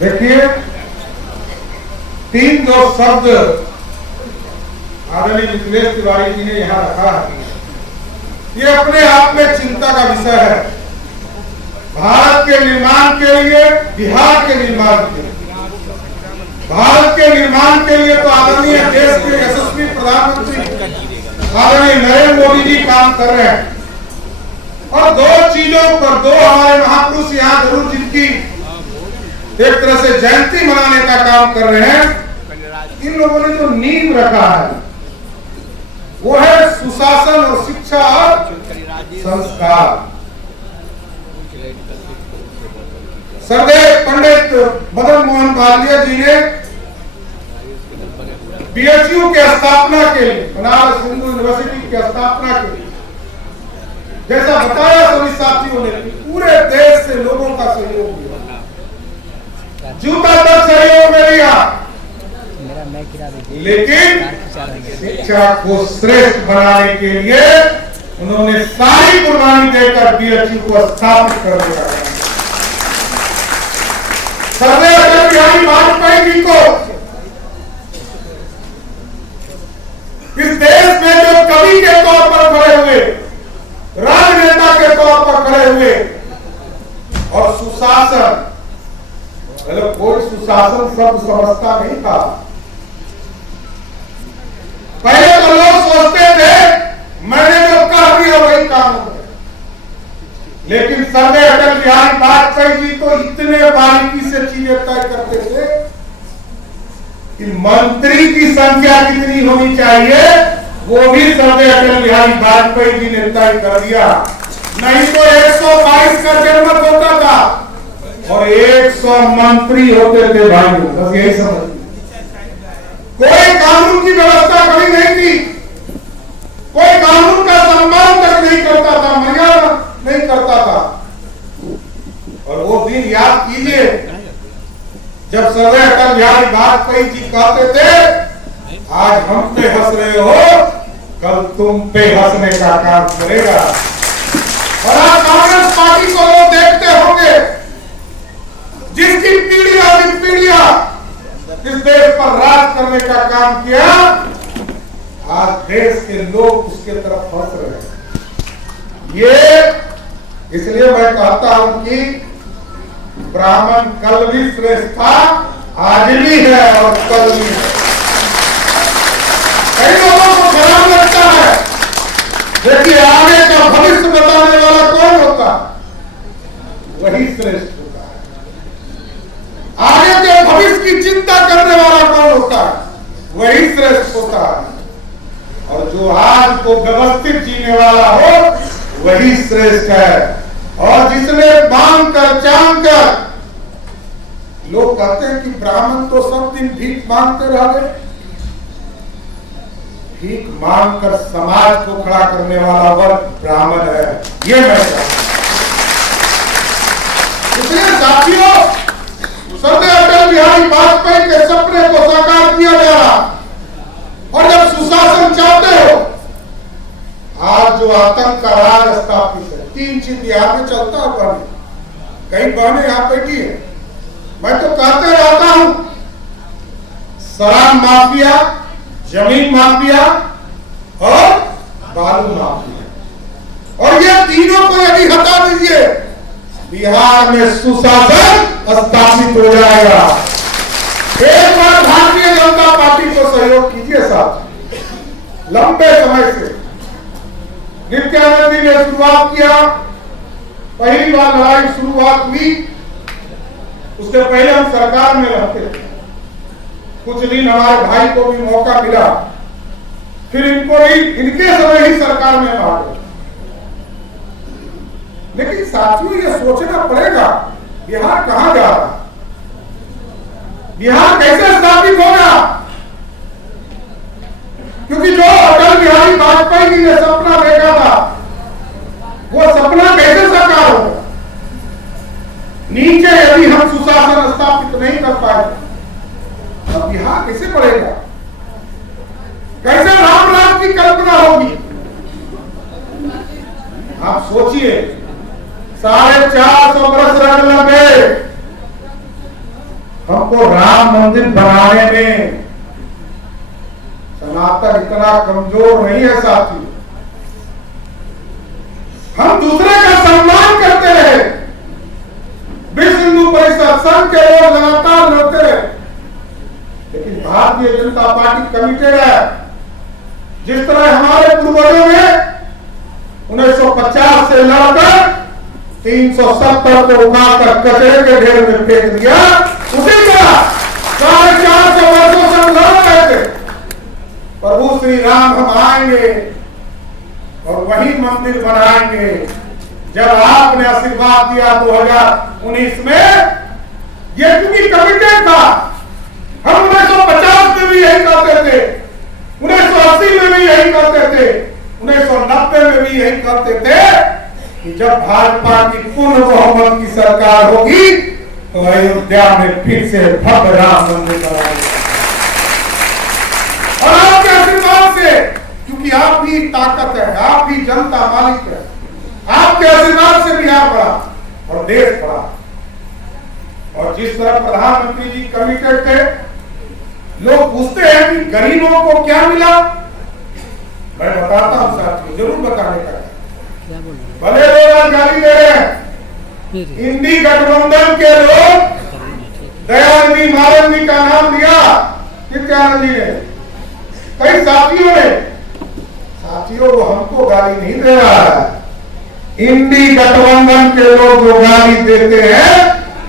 देखिए, तीन जो शब्द आदरणीय मिथिलेश तिवारी जी ने यहाँ रखा है, ये अपने आप में चिंता का विषय है। भारत के निर्माण के लिए, बिहार के निर्माण के लिए, भारत के निर्माण के लिए तो आदरणीय देश के यशस्वी प्रधानमंत्री आदरणीय नरेंद्र मोदी जी काम कर रहे हैं। और दो चीजों पर, दो हमारे महापुरुष यहाँ जरूर जिनकी एक तरह से जयंती मनाने का काम कर रहे हैं। इन लोगों ने जो नींव रखा है वो है सुशासन और शिक्षा और संस्कार। सरदेव पंडित मदन मोहन मालवीय जी ने बीएचयू के स्थापना के लिए, बनारस हिंदू यूनिवर्सिटी की स्थापना के लिए, जैसा बताया सभी साथियों ने, पूरे देश से लोगों का सहयोग दिया, जूता तक सहयोग में लिया, लेकिन शिक्षा को श्रेष्ठ बनाने के लिए उन्होंने सारी कुर्बानी देकर बीएचयू को स्थापित कर दिया। सरदार अटल बिहारी वाजपेयी जी को इस देश में जो कवि के तौर पर खड़े हुए, राजनेता के तौर पर खड़े हुए और सुशासन, मतलब कोई सुशासन शब्द समझता नहीं था। पहले तो लोग सोचते थे मैंने जो कह दिया वही काम हो, लेकिन सरदार अटल बिहारी वाजपेयी जी तो इतने बारीकी से चीजें तय करते थे कि मंत्री की संख्या कितनी होनी चाहिए वो भी सरदार अटल बिहारी वाजपेयी जी ने तय कर दिया। नहीं तो 122 का जनमत होता था और 100 मंत्री होते थे भाइयों, बस यही समझ। कोई कानून की व्यवस्था खड़ी नहीं थी, कोई कानून का सम्मान तक नहीं करता था, मर्यादा नहीं करता था। और वो दिन याद कीजिए जब सरदार अटल बिहारी वाजपेयी जी कहते थे आज हम पे हंस रहे हो, कल तुम पे हंसने का काम करेगा। और आज कांग्रेस पार्टी को लोग देखते होंगे जिसकी पीढ़ियां इस देश पर राज करने का काम किया, आज देश के लोग उसके तरफ हंस रहे हैं। ये इसलिए मैं कहता हूं कि ब्राह्मण कल भी श्रेष्ठ था, आज भी है और कल भी है। कई लोगों को खराब लगता है, देखिए आगे का भविष्य बताने वाला कौन होता, वही श्रेष्ठ होता है। आगे के भविष्य की चिंता करने वाला कौन होता है, वही श्रेष्ठ होता है। और जो आज को व्यवस्थित जीने वाला हो वही श्रेष्ठ है। और जिसने मांग कर चांग कर, लोग कहते हैं कि ब्राह्मण तो सब दिन भीख मांगते रह गए, भीख मांग कर समाज को खड़ा करने वाला वर्ग ब्राह्मण है, ये मैं कहता हूं। इसलिए साथियों, सरदार अटल बिहारी वाजपेयी के सपने को साकार किया जा रहा। और जब सुशासन चाहते हो, आज जो आतंक का राज स्थापित है, 3 चीज बिहार में चलता है। बहने, कई बहनें यहाँ बैठी है, मैं तो कहते रहता हूं शराब माफिया, जमीन माफिया और बालू माफिया, और ये तीनों को यदि हटा दीजिए बिहार में सुशासन स्थापित हो जाएगा। एक बार भारतीय जनता पार्टी को सहयोग कीजिए साहब। लंबे समय से नित्यानंद जी ने शुरुआत किया, पहली बार लड़ाई शुरुआत हुई, उसके पहले हम सरकार में रहते थे। कुछ दिन हमारे भाई को भी मौका मिला, फिर इनको भी इनके समय ही सरकार में आ गए। लेकिन साथियों ये सोचना पड़ेगा बिहार कहां जा रहा है, बिहार कैसे स्थापित होगा। क्योंकि जो अटल बिहारी वाजपेयी जी ने सपना देखा था वो सपना कैसे साकार होगा। नीचे यदि हम सुशासन स्थापित नहीं कर पाए तो बिहार कैसे बढ़ेगा, कैसे राम राज की कल्पना होगी। आप सोचिए 450 वर्ष रह लगे, हमको राम मंदिर बनाने में सनातन इतना कमजोर नहीं है साथी। हम दूसरे का सम्मान करते रहे, विश्व हिंदू परिषद संघ के लोग लगातार लड़ते रहे, लेकिन भारतीय जनता पार्टी कमिटेड है। जिस तरह हमारे पूर्वजों ने 1950 से लड़कर 370 को उठाकर कचरे के ढेर में फेंक दिया, उसी तरह 450 वर्षों से हम लड़ रहे थे। प्रभु श्री राम हम आएंगे और वही मंदिर बनाएंगे। जब आपने आशीर्वाद दिया 2019 में, ये क्योंकि कमिटेड था। हम 1950 में भी यही करते थे, 1980 में भी यही करते थे, 1990 में भी यही करते थे कि जब भाजपा की पूर्ण बहुमत की सरकार होगी तो अयोध्या में फिर से भव्य राम मंदिर बनाएंगे। और आपके आशीर्वाद से, क्योंकि आप भी ताकत है, आप भी जनता मालिक है, आपके आशीर्वाद से बिहार बढ़ा और देश बढ़ा। और जिस तरह प्रधानमंत्री जी कमिटेड थे, लोग पूछते हैं कि गरीबों को क्या मिला। मैं बताता हूं साथियों, जरूर बताने का। भले लोग गाली दे रहे हैं, इंडी गठबंधन के लोग दयानिधि मारन जी का नाम दिया, नित्यानंद जी ने, कई साथियों ने। साथियों, वो हमको गाली नहीं दे रहा है। इंडी गठबंधन के लोग जो गाली देते हैं,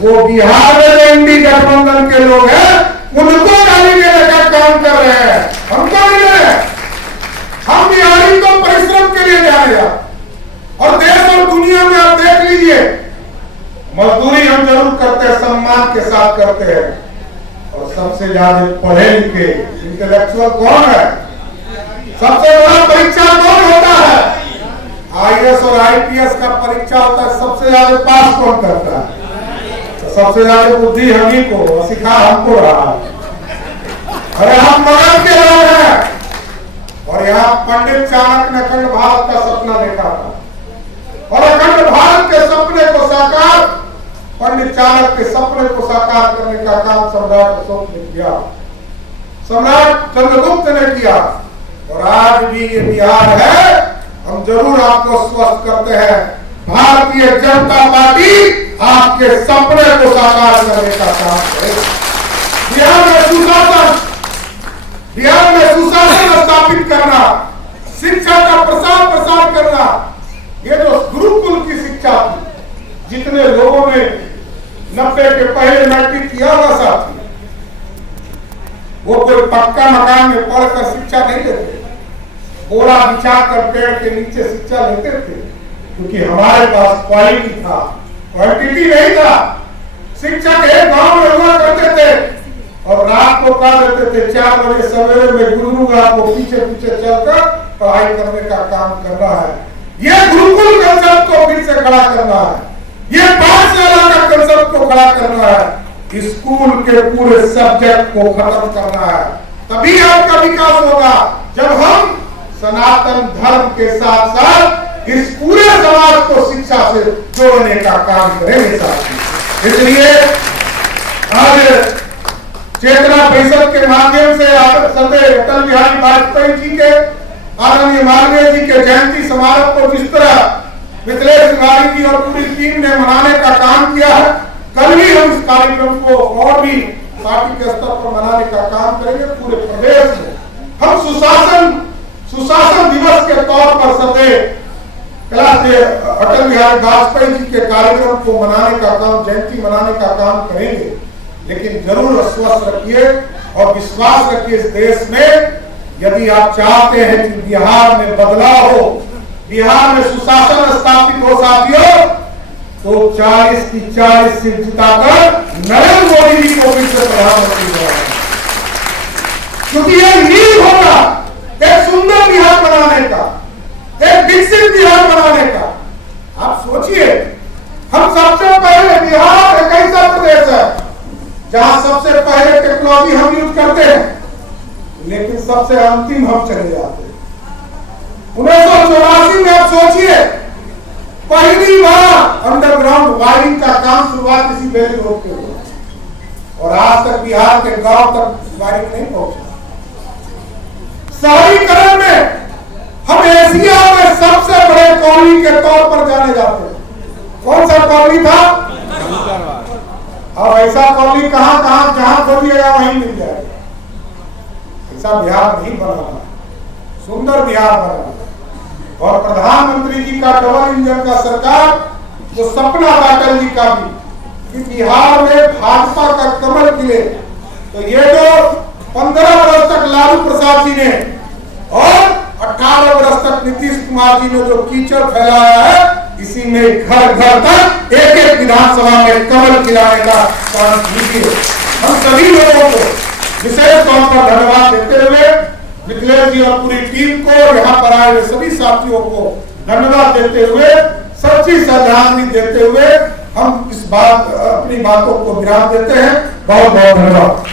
वो बिहार में जो इंडी गठबंधन के लोग हैं, उनको गाली देने का काम कर रहे हैं, हमको नहीं दे रहे। हम बिहारी तो परिश्रम के लिए जाने जा, और देश और दुनिया में आप देख लीजिए, मजदूरी हम जरूर करते हैं, सम्मान के साथ करते हैं। और सबसे ज्यादा पढ़े लिखे इंटेलेक्चुअल कौन है? सबसे बड़ा परीक्षा कौन होता है? आईएएस और आईपीएस का परीक्षा होता है, सबसे ज्यादा पास कौन करता है? तो सबसे ज्यादा बुद्धि हम को सिखा हमको रहा है। अरे हम मगध के लोग हैं, और यहाँ पंडित चाणक्य ने अखंड भारत का सपना देखा था, और अखंड भारत के सपने को साकार, पंडित चाणक्य के सपने को साकार करने का काम सम्राट अशोक ने किया, सम्राट चंद्रगुप्त ने किया। और आज भी ये बिहार है, हम जरूर आपको स्वस्थ करते हैं। भारतीय जनता पार्टी आपके सपने को साकार करने का काम करेगी। बिहार में सुशासन, बिहार में सुशासन स्थापित करना, शिक्षा का प्रसार प्रसार करना। ये जो गुरुकुल की शिक्षा थी, जितने लोगों ने 90 के पहले मैट्रिक किया हुआ साथी, वो कोई पक्का मकान में पढ़कर शिक्षा नहीं लेते, बोरा बिछाकर पेड़ के नीचे शिक्षा लेते थे, क्योंकि हमारे पास क्वालिटी था, क्वांटिटी नहीं था। शिक्षक एक गांव में हुआ करते थे और रात को कह देते थे 4 बजे सवेरे में गुरु आपको पीछे पीछे चलकर पढ़ाई करने का काम करना है। ये गुरुकुल कंसेप्ट को फिर से खड़ा करना है, ये पाठशाला का कंसेप्ट को खड़ा करना है, स्कूल के पूरे सब्जेक्ट को खत्म करना है। तभी आपका विकास होगा, जब हम सनातन धर्म के साथ साथ इस पूरे समाज को शिक्षा से जोड़ने का काम करेंगे साथी। इसलिए आज चेतना परिषद के माध्यम से श्रद्धेय अटल बिहारी वाजपेयी जी के, आदरणीय माननीय जी के जयंती समारोह को जिस तरह मिथिलेश तिवारी जी और पूरी टीम ने मनाने का काम किया है, कल भी हम इस कार्यक्रम को और भी पार्टी के स्तर पर मनाने का काम करेंगे। पूरे प्रदेश में हम सुशासन दिवस के तौर पर श्रद्धेय अटल बिहारी वाजपेयी जी के कार्यक्रम को मनाने का काम, जयंती मनाने का काम करेंगे। लेकिन जरूर आश्वस्त रखिए और विश्वास रखिए, इस देश में यदि आप चाहते हैं कि बिहार में बदलाव हो, बिहार में सुशासन स्थापित हो साथियों, तो 40 की 40 सीट जिताकर नरेंद्र मोदी जी को फिर से प्रधानमंत्री बनाएं, क्योंकि यह नींव होगा एक सुंदर बिहार बनाने का, एक विकसित बिहार बनाने का। आप सोचिए, हम सबसे पहले, बिहार एक ऐसा प्रदेश है जहां सबसे पहले टेक्नोलॉजी हम यूज करते हैं, लेकिन सबसे अंतिम हम चले जाते हैं। 1984 में आप सोचिए, पहली बार अंडरग्राउंड वायरिंग का काम शुरुआत इसी बेली रोड पे हुआ, और आज तक बिहार के गांव तक बारिश नहीं पहुंचा। शहरीकरण में हम एशिया में सबसे बड़े कॉलोनी के तौर पर जाने जाते हैं। कौन सा कॉलोनी था? और ऐसा कॉलोनी कहां कहां जहां खोलिएगा वहीं मिल जाएगा। ऐसा बिहार नहीं बना, सुंदर बिहार बना। और प्रधानमंत्री जी का डबल इंजन का सरकार, जो सपना अटल जी का भी कि बिहार में भाजपा का कमल खिले, तो ये जो 15 वर्ष तक लालू प्रसाद जी ने और 18 वर्ष तक नीतीश कुमार जी ने जो कीचड़ फैलाया है, इसी में घर घर तक एक एक विधानसभा में कमल खिलाने का काम कीजिए। हम सभी लोगों को विशेष तौर पर धन्यवाद देते हुए मिथिलेश जी और पूरी टीम को, यहाँ पर आए हुए सभी साथियों को धन्यवाद देते हुए, सच्ची श्रद्धांजलि देते हुए हम इस बात अपनी बातों को विराम देते हैं। बहुत बहुत धन्यवाद।